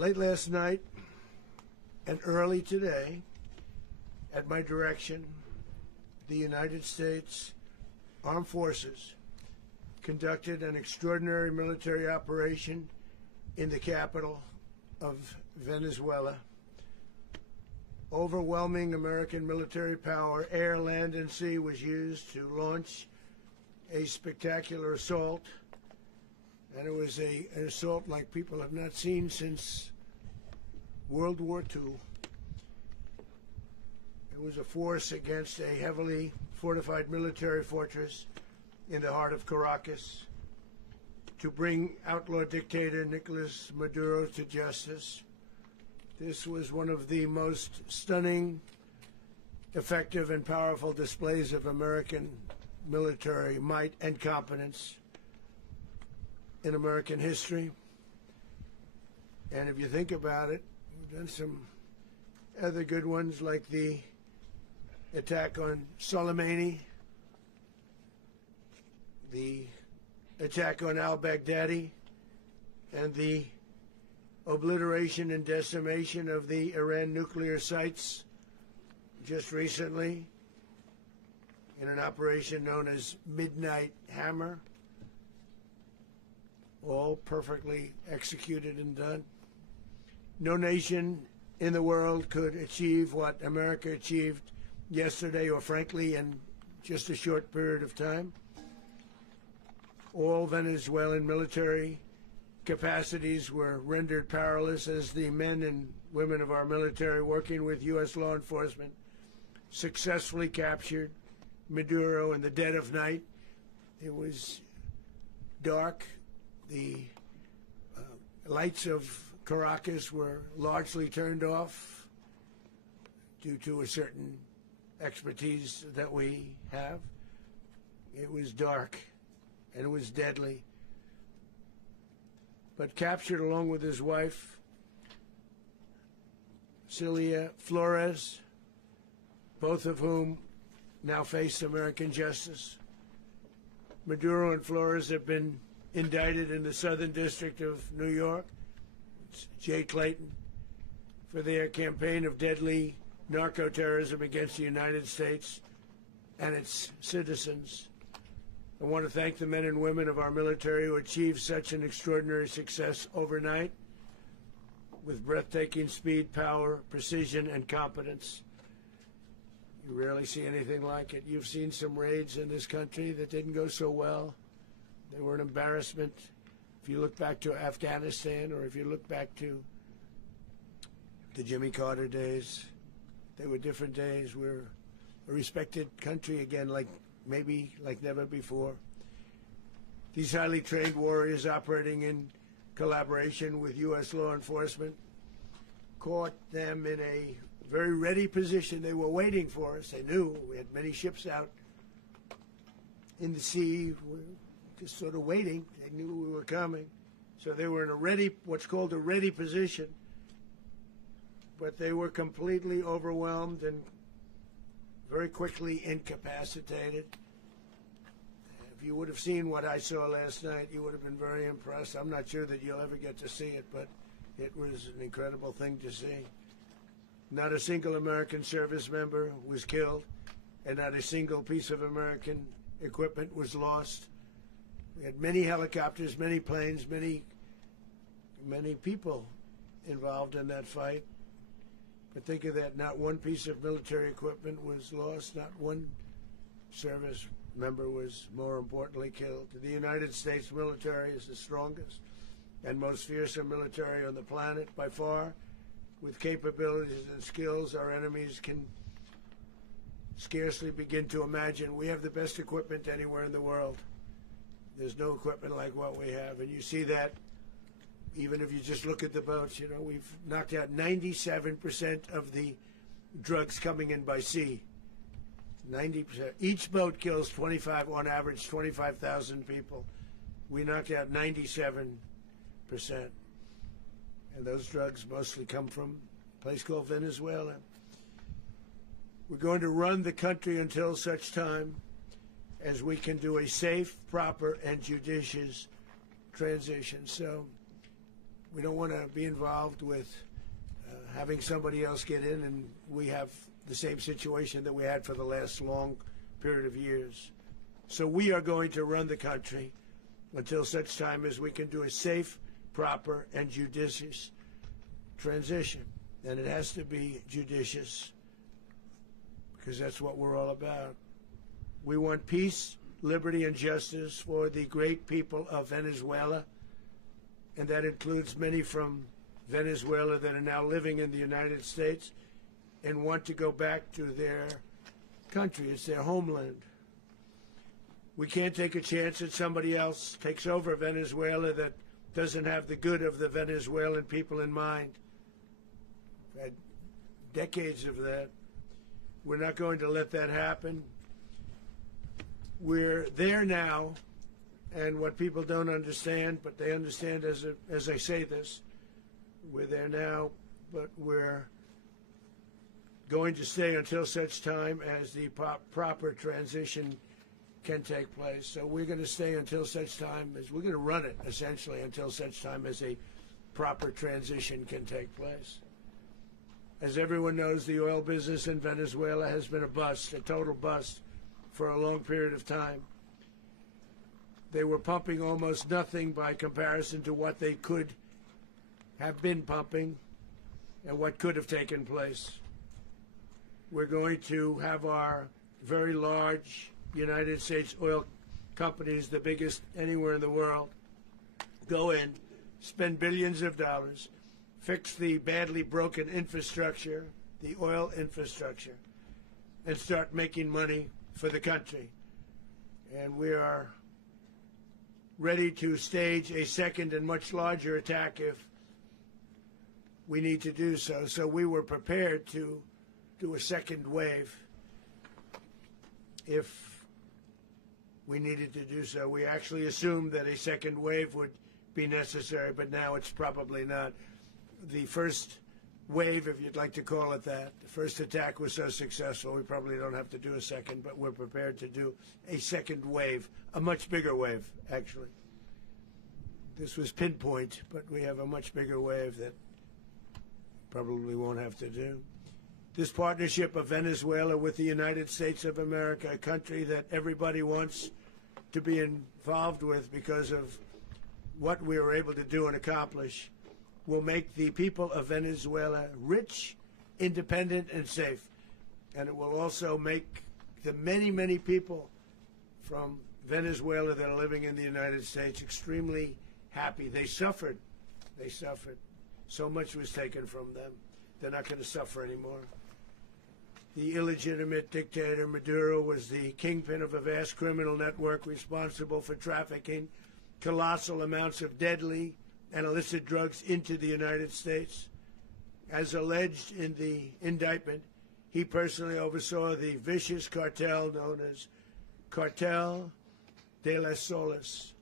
Late last night and early today, at my direction, the United States Armed Forces conducted an extraordinary military operation in the capital of Venezuela. Overwhelming American military power, air, land, and sea, was used to launch a spectacular assault. And it was an assault like people have not seen since World War II. It was a force against a heavily fortified military fortress in the heart of Caracas to bring outlaw dictator Nicolás Maduro to justice. This was one of the most stunning, effective, and powerful displays of American military might and competence in American history. And if you think about it, we've done some other good ones, like the attack on Soleimani, the attack on al-Baghdadi, and the obliteration and decimation of the Iran nuclear sites just recently in an operation known as Midnight Hammer. All perfectly executed and done. No nation in the world could achieve what America achieved yesterday, or frankly in just a short period of time. All Venezuelan military capacities were rendered powerless as the men and women of our military, working with U.S. law enforcement, successfully captured Maduro in the dead of night. It was dark. The lights of Caracas were largely turned off due to a certain expertise that we have. It was dark and it was deadly. But captured along with his wife, Celia Flores, both of whom now face American justice. Maduro and Flores have been indicted in the Southern District of New York, it's Jay Clayton, for their campaign of deadly narco-terrorism against the United States and its citizens. I want to thank the men and women of our military who achieved such an extraordinary success overnight with breathtaking speed, power, precision, and competence. You rarely see anything like it. You've seen some raids in this country that didn't go so well. They were an embarrassment. If you look back to Afghanistan, or if you look back to the Jimmy Carter days, they were different days. We're a respected country again, like never before. These highly trained warriors, operating in collaboration with U.S. law enforcement, caught them in a very ready position. They were waiting for us. They knew we had many ships out in the sea, just sort of waiting. They knew we were coming. So they were in a ready, what's called a ready position. But they were completely overwhelmed and very quickly incapacitated. If you would have seen what I saw last night, you would have been very impressed. I'm not sure that you'll ever get to see it, but it was an incredible thing to see. Not a single American service member was killed, and not a single piece of American equipment was lost. We had many helicopters, many planes, many people involved in that fight. But think of that, not one piece of military equipment was lost, not one service member was, more importantly, killed. The United States military is the strongest and most fearsome military on the planet by far, with capabilities and skills our enemies can scarcely begin to imagine. We have the best equipment anywhere in the world. There's no equipment like what we have, and you see that even if you just look at the boats. You know, we've knocked out 97% of the drugs coming in by sea. 90%. Each boat kills on average 25,000 people. We knocked out 97%. And those drugs mostly come from a place called Venezuela. We're going to run the country until such time as we can do a safe, proper, and judicious transition. So We don't want to be involved with having somebody else get in, and we have the same situation that we had for the last long period of years. So we are going to run the country until such time as we can do a safe, proper, and judicious transition. And it has to be judicious, because that's what we're all about. We want peace, liberty, and justice for the great people of Venezuela, and that includes many from Venezuela that are now living in the United States and want to go back to their country. It's their homeland. We can't take a chance that somebody else takes over Venezuela that doesn't have the good of the Venezuelan people in mind. We've had decades of that. We're not going to let that happen. We're there now, and what people don't understand, but they understand as I say this, we're there now, but we're going to stay until such time as the proper transition can take place. So we're going to stay until such time as we're going to run it, essentially, until such time as a proper transition can take place. As everyone knows, the oil business in Venezuela has been a bust, a total bust, for a long period of time. They were pumping almost nothing by comparison to what they could have been pumping and what could have taken place. We're going to have our very large United States oil companies, the biggest anywhere in the world, go in, spend billions of dollars, fix the badly broken infrastructure, the oil infrastructure, and start making money for the country. And we are ready to stage a second and much larger attack if we need to do so. So we were prepared to do a second wave if we needed to do so. We actually assumed that a second wave would be necessary, but now it's probably not. The first wave, if you'd like to call it that, the first attack was so successful, we probably don't have to do a second, but we're prepared to do a second wave, a much bigger wave, actually. This was pinpoint, but we have a much bigger wave that probably won't have to do. This partnership of Venezuela with the United States of America, a country that everybody wants to be involved with because of what we were able to do and accomplish, will make the people of Venezuela rich, independent, and safe. And it will also make the many, many people from Venezuela that are living in the United States extremely happy. They suffered. They suffered. So much was taken from them. They're not going to suffer anymore. The illegitimate dictator Maduro was the kingpin of a vast criminal network responsible for trafficking colossal amounts of deadly and illicit drugs into the United States. As alleged in the indictment, he personally oversaw the vicious cartel known as Cartel de las Solas,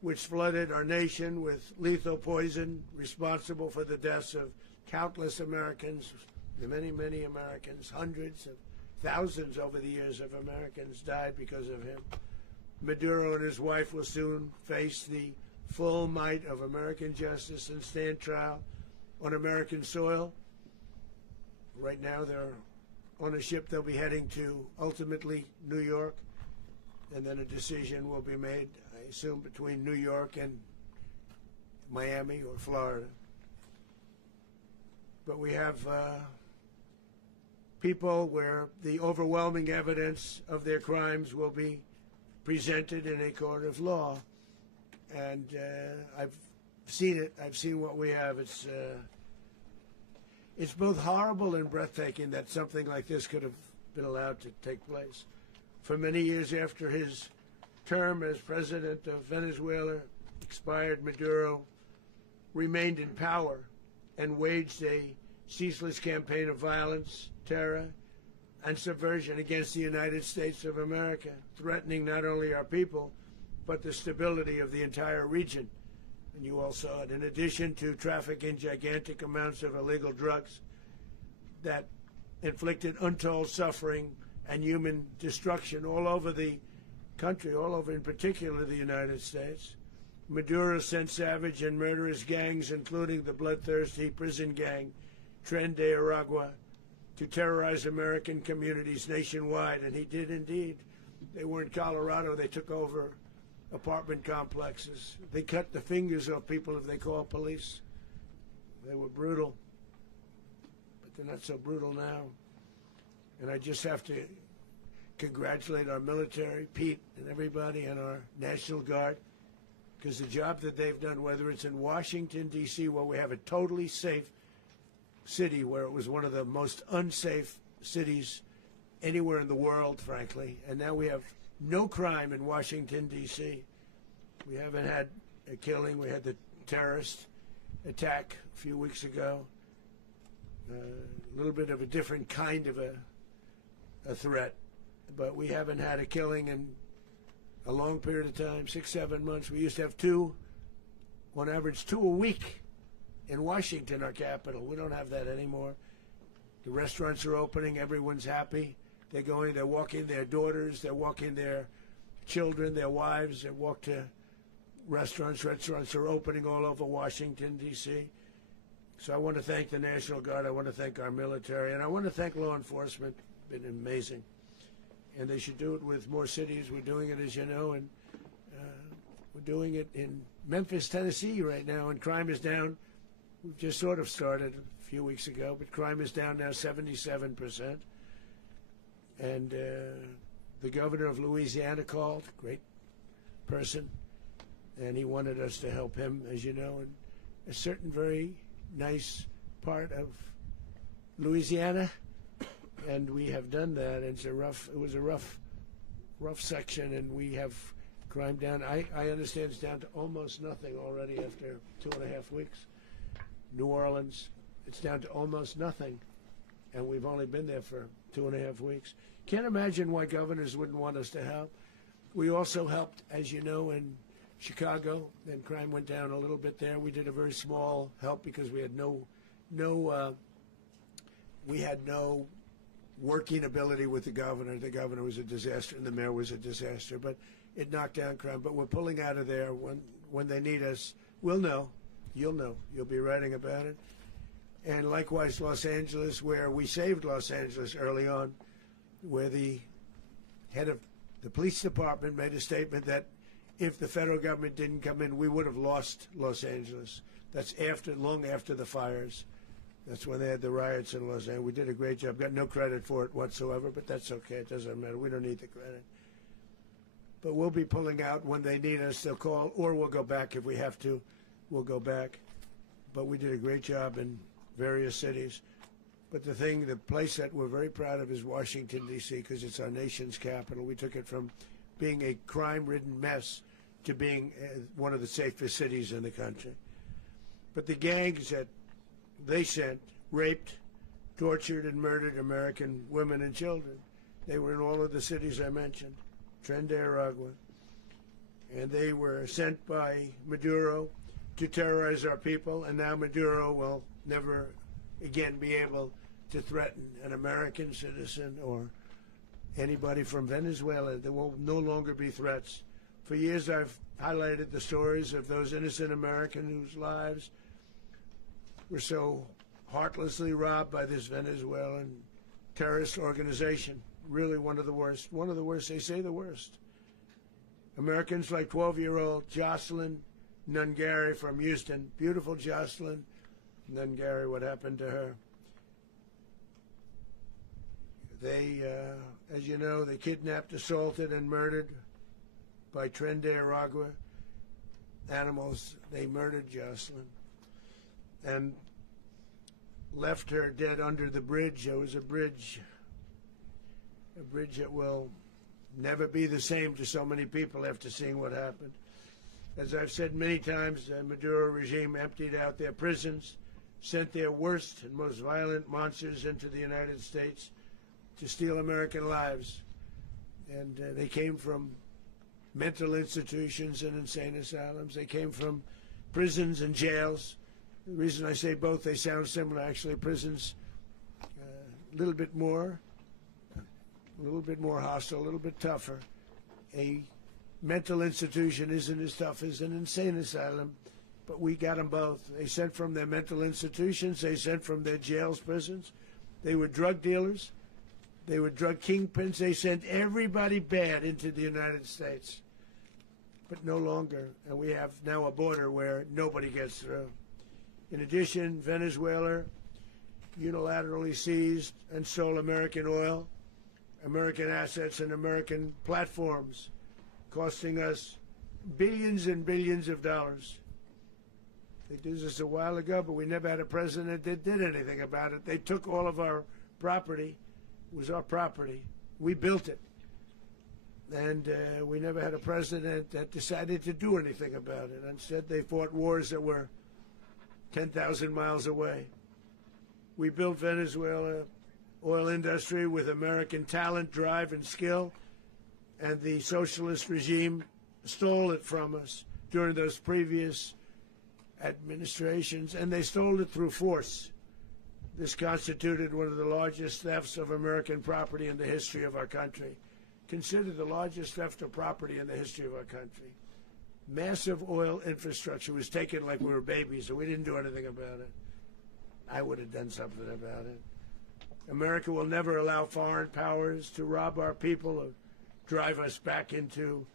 which flooded our nation with lethal poison, responsible for the deaths of countless Americans, many, many Americans. Hundreds of thousands over the years of Americans died because of him. Maduro and his wife will soon face the full might of American justice and stand trial on American soil. Right now they're on a ship. They'll be heading to, ultimately, New York, and then a decision will be made, I assume, between New York and Miami or Florida. But we have people where the overwhelming evidence of their crimes will be presented in a court of law. And I've seen it. I've seen what we have. It's both horrible and breathtaking that something like this could have been allowed to take place. For many years after his term as president of Venezuela expired, Maduro remained in power and waged a ceaseless campaign of violence, terror, and subversion against the United States of America, threatening not only our people, but the stability of the entire region. And you all saw it. In addition to trafficking gigantic amounts of illegal drugs that inflicted untold suffering and human destruction all over the country, all over, in particular, the United States, Maduro sent savage and murderous gangs, including the bloodthirsty prison gang, Tren de Aragua, to terrorize American communities nationwide, and he did indeed. They were in Colorado. They took over apartment complexes. They cut the fingers off people if they call police. They were brutal, but they're not so brutal now. And I just have to congratulate our military, Pete and everybody, and our National Guard, because the job that they've done, whether it's in Washington, D.C., where we have a totally safe city, where it was one of the most unsafe cities anywhere in the world, frankly, and now we have no crime in Washington, D.C. We haven't had a killing. We had the terrorist attack a few weeks ago. A little bit of a different kind of a threat, but we haven't had a killing in a long period of time, 6, 7 months. We used to have two, on average, 2 a week in Washington, our capital. We don't have that anymore. The restaurants are opening. Everyone's happy. They're going, they're walking their daughters, they're walking their children, their wives. They walk to restaurants. Restaurants are opening all over Washington, D.C. So I want to thank the National Guard. I want to thank our military. And I want to thank law enforcement. Been amazing. And they should do it with more cities. We're doing it, as you know, and we're doing it in Memphis, Tennessee right now, and crime is down. We've just sort of started a few weeks ago, but crime is down now 77%. And the governor of Louisiana called, great person, and he wanted us to help him, as you know, in a certain very nice part of Louisiana. And we have done that. It was a rough section, and we have crime down. I understand it's down to almost nothing already after 2.5 weeks. New Orleans, it's down to almost nothing, and we've only been there for 2.5 weeks. Can't imagine why governors wouldn't want us to help. We also helped, as you know, in Chicago, and crime went down a little bit there. We did a very small help because we had no working ability with the governor. The governor was a disaster, and the mayor was a disaster, but it knocked down crime. But we're pulling out of there. When they need us, we'll know. You'll know. You'll be writing about it. And likewise, Los Angeles, where we saved Los Angeles early on, where the head of the police department made a statement that if the federal government didn't come in, we would have lost Los Angeles. That's long after the fires. That's when they had the riots in Los Angeles. We did a great job. Got no credit for it whatsoever, but that's okay. It doesn't matter. We don't need the credit. But we'll be pulling out when they need us. They'll call, or we'll go back if we have to. We'll go back. But we did a great job in various cities. But the place that we're very proud of is Washington, D.C., because it's our nation's capital. We took it from being a crime-ridden mess to being one of the safest cities in the country. But the gangs that they sent raped, tortured, and murdered American women and children. They were in all of the cities I mentioned, Tren de Aragua. And they were sent by Maduro to terrorize our people, and now Maduro will never again be able to threaten an American citizen or anybody from Venezuela. There will no longer be threats. For years I've highlighted the stories of those innocent Americans whose lives were so heartlessly robbed by this Venezuelan terrorist organization. Really one of the worst. One of the worst, they say the worst. Americans like 12-year-old Jocelyn Nungari from Houston. Beautiful Jocelyn Nungari, what happened to her? They, as you know, they kidnapped, assaulted, and murdered by Tren de Aragua animals. They murdered Jocelyn and left her dead under the bridge. There was a bridge that will never be the same to so many people after seeing what happened. As I've said many times, the Maduro regime emptied out their prisons, sent their worst and most violent monsters into the United States to steal American lives. And they came from mental institutions and insane asylums. They came from prisons and jails. The reason I say both, they sound similar. Actually, prisons a little bit more hostile, a little bit tougher. A mental institution isn't as tough as an insane asylum, but we got them both. They sent from their mental institutions. They sent from their jails, prisons. They were drug dealers. They were drug kingpins. They sent everybody bad into the United States, but no longer. And we have now a border where nobody gets through. In addition, Venezuela unilaterally seized and stole American oil, American assets, and American platforms, costing us billions and billions of dollars. They did this a while ago, but we never had a president that did anything about it. They took all of our property. It was our property. We built it. And we never had a president that decided to do anything about it. Instead, they fought wars that were 10,000 miles away. We built Venezuela oil industry with American talent, drive, and skill, and the socialist regime stole it from us during those previous administrations, and they stole it through force. This constituted one of the largest thefts of American property in the history of our country. Considered the largest theft of property in the history of our country. Massive oil infrastructure was taken like we were babies, and we didn't do anything about it. I would have done something about it. America will never allow foreign powers to rob our people or drive us back into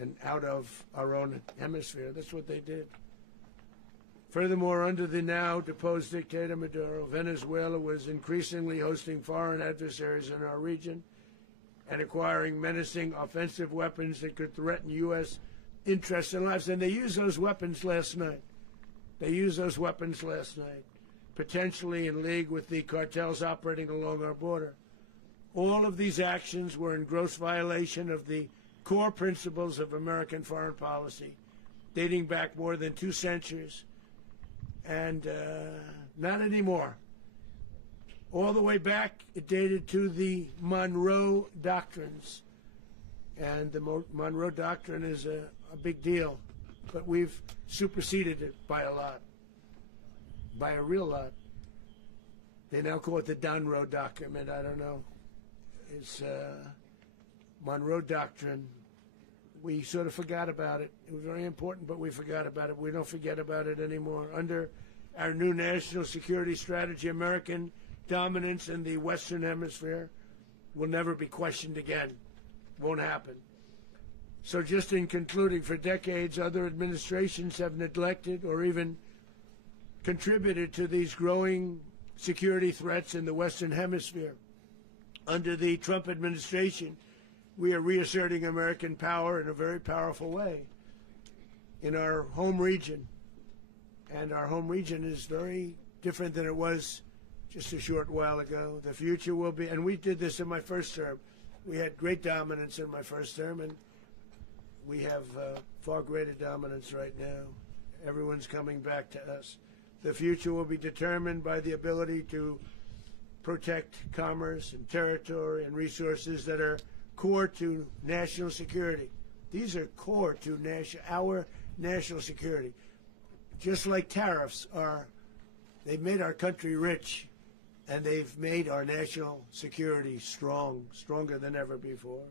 and out of our own hemisphere. That's what they did. Furthermore, under the now deposed dictator Maduro, Venezuela was increasingly hosting foreign adversaries in our region and acquiring menacing offensive weapons that could threaten U.S. interests and lives. And they used those weapons last night. Potentially in league with the cartels operating along our border. All of these actions were in gross violation of the core principles of American foreign policy, dating back more than 2 centuries, and not anymore. All the way back, it dated to the Monroe Doctrines, and the Monroe Doctrine is a big deal, but we've superseded it by a lot, by a real lot. They now call it the Monroe Document. I don't know. It's Monroe Doctrine. We sort of forgot about it. It was very important, but we forgot about it. We don't forget about it anymore. Under our new national security strategy, American dominance in the Western Hemisphere will never be questioned again. Won't happen. So just in concluding, for decades, other administrations have neglected or even contributed to these growing security threats in the Western Hemisphere. Under the Trump administration, we are reasserting American power in a very powerful way in our home region. And our home region is very different than it was just a short while ago. The future will be, and we did this in my first term. We had great dominance in my first term, and we have far greater dominance right now. Everyone's coming back to us. The future will be determined by the ability to protect commerce and territory and resources that are core to national security. These are core to our national security. Just like tariffs are, they've made our country rich, and they've made our national security stronger than ever before.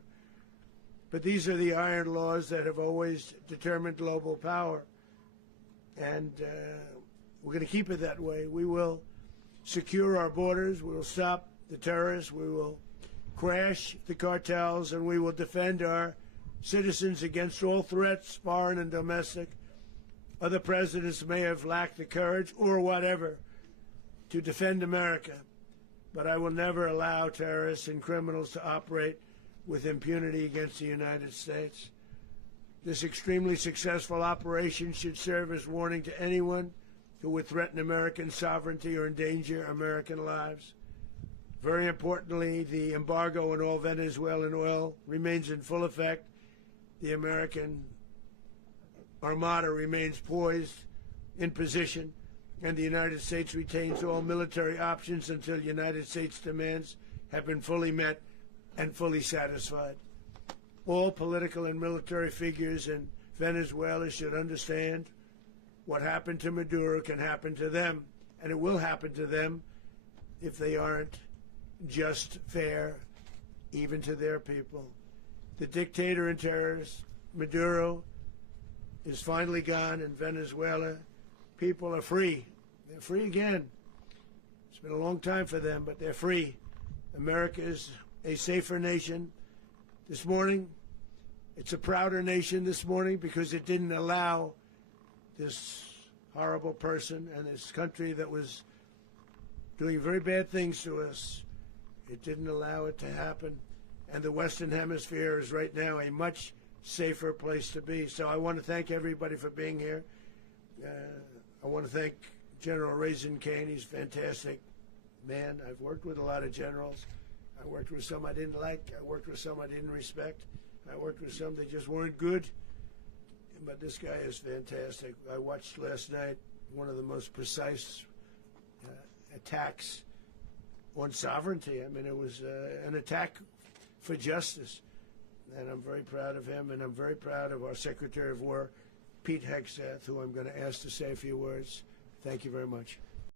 But these are the iron laws that have always determined global power, and we're going to keep it that way. We will secure our borders, we will stop the terrorists, we will crash the cartels, and we will defend our citizens against all threats, foreign and domestic. Other presidents may have lacked the courage or whatever to defend America, but I will never allow terrorists and criminals to operate with impunity against the United States. This extremely successful operation should serve as warning to anyone who would threaten American sovereignty or endanger American lives. Very importantly, the embargo on all Venezuelan oil remains in full effect. The American Armada remains poised in position, and the United States retains all military options until United States demands have been fully met and fully satisfied. All political and military figures in Venezuela should understand what happened to Maduro can happen to them, and it will happen to them if they aren't just fair, even to their people. The dictator and terrorist, Maduro, is finally gone in Venezuela. People are free. They're free again. It's been a long time for them, but they're free. America is a safer nation. This morning, it's a prouder nation this morning because it didn't allow this horrible person and this country that was doing very bad things to us. It didn't allow it to happen. And the Western Hemisphere is right now a much safer place to be. So I want to thank everybody for being here. I want to thank General Raisin Kane. He's a fantastic man. I've worked with a lot of generals. I worked with some I didn't like. I worked with some I didn't respect. I worked with some that just weren't good. But this guy is fantastic. I watched last night one of the most precise attacks on sovereignty. I mean, it was an attack for justice. And I'm very proud of him, and I'm very proud of our Secretary of War, Pete Hegseth, who I'm going to ask to say a few words. Thank you very much.